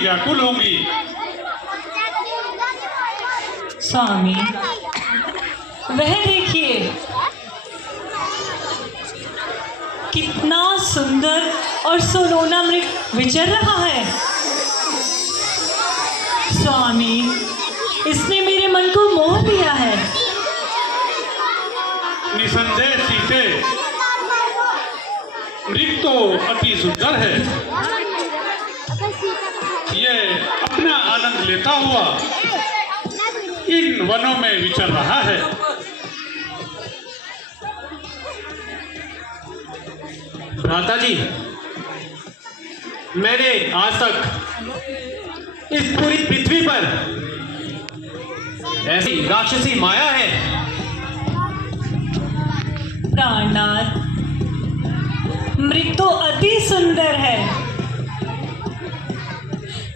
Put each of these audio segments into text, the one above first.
व्याकुल होंगी। स्वामी, वह देखिए कितना सुंदर और सुनोना मृग विचर रहा है। स्वामी, इसने मेरे मन को मोह लिया है। निसंदेह सीते, मृग तो अति सुंदर है। ये अपना आनंद लेता हुआ इन वनों में विचर रहा है। भ्राता जी, मैंने आज तक इस पूरी पृथ्वी पर ऐसी राक्षसी माया है। प्राणनाथ, मृग तो अति सुंदर है।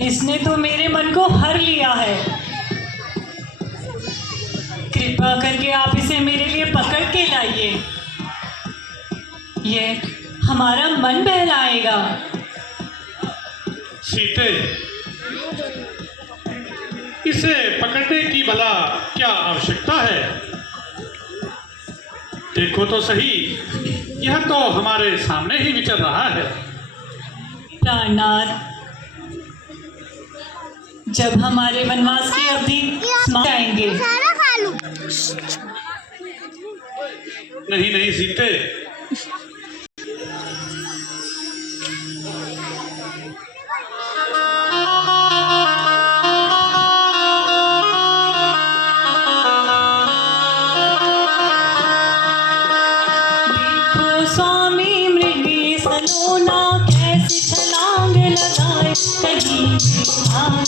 इसने तो मेरे मन को हर लिया है। कृपा करके आप इसे मेरे लिए पकड़ के लाइए। ये हमारा मन बहलाएगा। सीते, इसे पकड़ने की भला क्या आवश्यकता है? देखो तो सही, यह तो हमारे सामने ही विचर रहा है। प्राणनाथ, जब हमारे वनवास की अवधि समाप्त आएंगे। नहीं नहीं सीते, देखो स्वामी, मृगी सलोना कैसे छलांग लगाए, कहीं भाग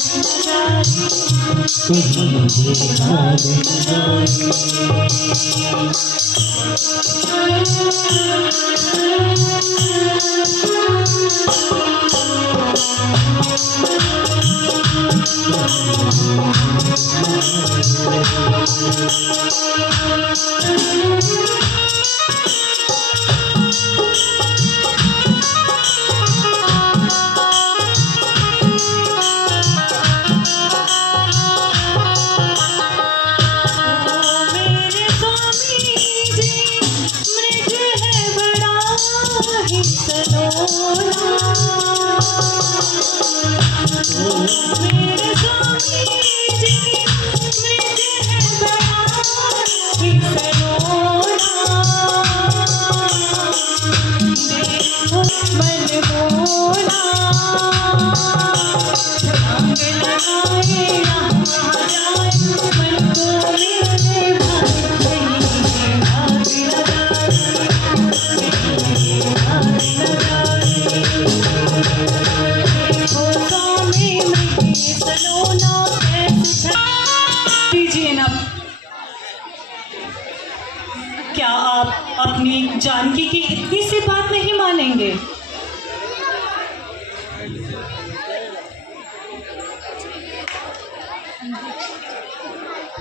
क्या आप अपनी जानकी की इतनी सी बात नहीं मानेंगे?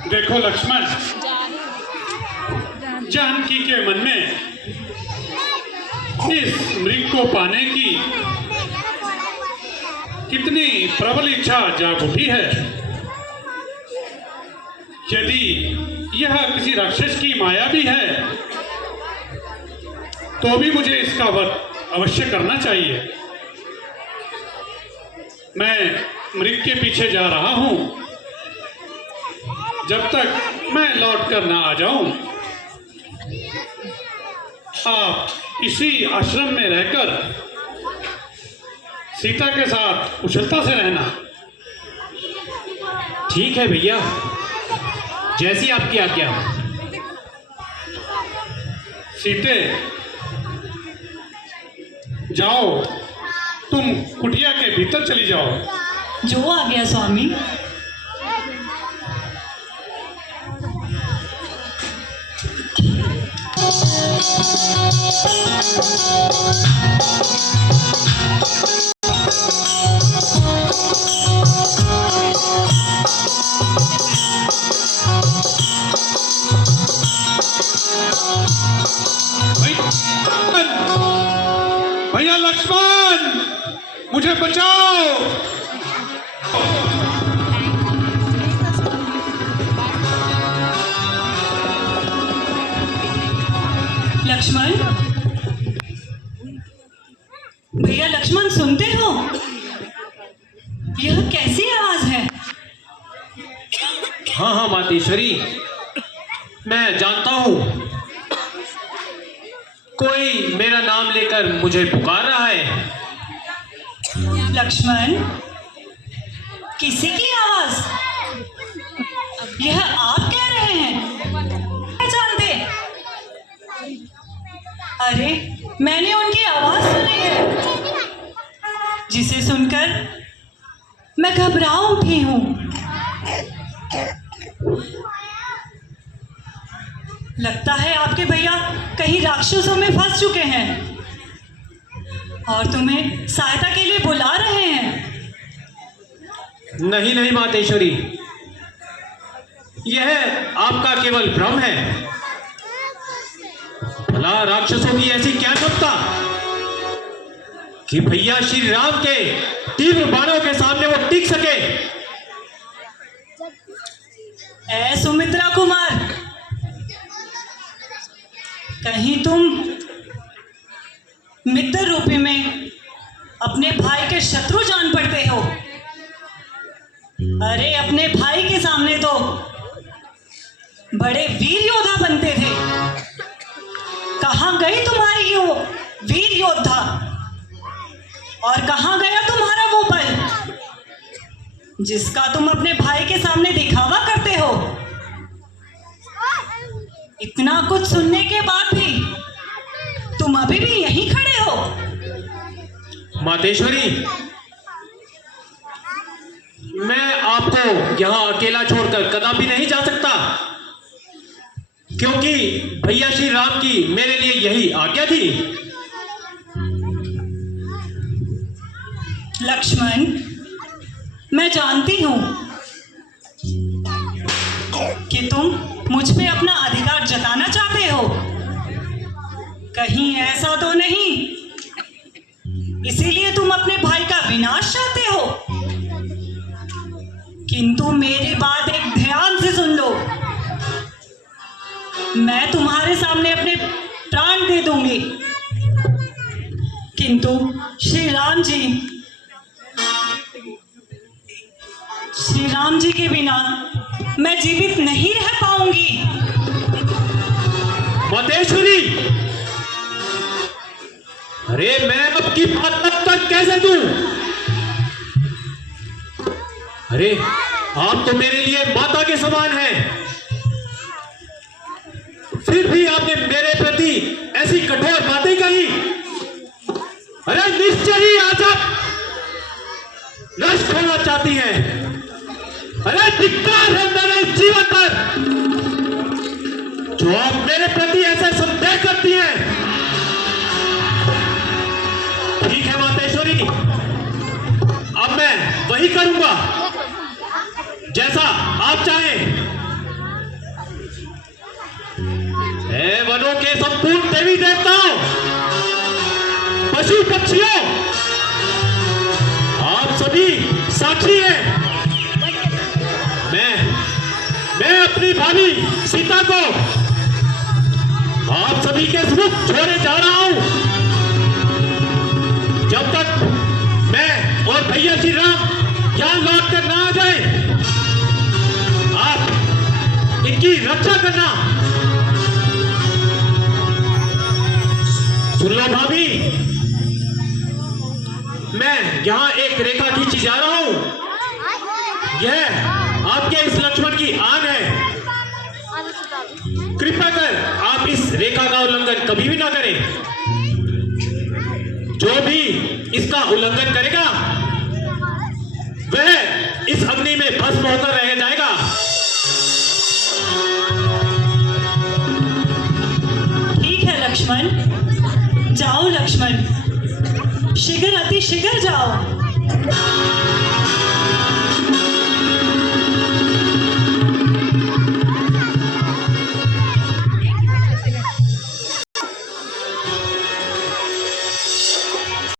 देखो लक्ष्मण, जानकी के मन में इस मृग को पाने की कितनी प्रबल इच्छा जाग उठी है। यदि यह किसी राक्षस की माया भी है तो भी मुझे इसका वध अवश्य करना चाहिए। मैं मृग के पीछे जा रहा हूं, जब तक मैं लौट कर ना आ जाऊं। आप इसी आश्रम में रहकर सीता के साथ कुशलता से रहना। ठीक है भैया, जैसी आपकी आज्ञा। सीते, जाओ, तुम कुटिया के भीतर चली जाओ। जो आ गया स्वामी। भैया लक्ष्मण, मुझे बचाओ। लक्ष्मण, भैया लक्ष्मण सुनते हो? यह कैसी आवाज है? हाँ हाँ मातेश्वरी, मैं जानता हूँ, कोई मेरा नाम लेकर मुझे पुकार रहा है। लक्ष्मण, किसी की आवाज? यह आप कह रहे हैं? मैं जानते? अरे मैंने उनकी आवाज सुनी है, जिसे सुनकर मैं घबरा उठी हूं। लगता है आपके भैया कहीं राक्षसों में फंस चुके हैं और तुम्हें सहायता के लिए बुला रहे हैं। नहीं नहीं मातेश्वरी, यह आपका केवल भ्रम है। भला राक्षसों की ऐसी क्या क्षमता कि भैया श्री राम के तीव्र बाणों के सामने वो टिक सके। ऐ सुमित्रा कुमार, कहीं तुम मित्र रूपी में अपने भाई के शत्रु जान पड़ते हो? अरे अपने भाई के सामने तो बड़े वीर योद्धा बनते थे। कहां गई तुम्हारी वो वीर योद्धा और कहां गया तुम्हारा वो बल जिसका तुम अपने भाई के सामने दिखावा करते हो? इतना कुछ सुनने के बाद भी तुम अभी भी यहीं खड़े हो? मातेश्वरी, मैं आपको यहां अकेला छोड़कर कदापि नहीं जा सकता, क्योंकि भैया श्री राम की मेरे लिए यही आज्ञा थी। लक्ष्मण, मैं जानती हूं कि तुम मुझ पे अपना अधिकार जताना चाहते हो। कहीं ऐसा तो नहीं इसीलिए तुम अपने भाई का विनाश चाहते हो? किंतु मेरी बात एक ध्यान से सुन लो। मैं तुम्हारे सामने अपने प्राण दे दूंगी, किंतु श्री राम जी के बिना मैं जीवित नहीं रह पाऊंगी। मातेश्वरी, अरे मैं आपकी बात तक कैसे दूं? अरे आप तो मेरे लिए माता के समान हैं, फिर भी आपने मेरे प्रति ऐसी कठोर बातें कही। अरे निश्चय ही आज आप नष्ट होना चाहती हैं। अरे धिक्कार है मेरे इस जीवन पर, जो आप मेरे प्रति ऐसे संदेह करती हैं। ठीक है मातेश्वरी, अब मैं वही करूंगा जैसा आप चाहें। हे वनों के संपूर्ण देवी देवताओं, पशु पक्षियों, आप सभी साक्षी हैं। मैं अपनी भाभी सीता को आप सभी के सम्मुख छोड़ने जा रहा हूं। जब तक मैं और भैया श्री राम यहां लौट कर ना आ जाए, आप इनकी रक्षा करना। सुन लो भाभी, मैं यहां एक रेखा खींची जा रहा हूं। यह आपके इस लक्ष्मण की आन है। कृपया कर आप इस रेखा का उल्लंघन कभी भी ना करें। जो भी इसका उल्लंघन करेगा वह इस अग्नि में भस्म होकर रह जाएगा। ठीक है लक्ष्मण, जाओ लक्ष्मण, शीघ्र अति शीघ्र जाओ।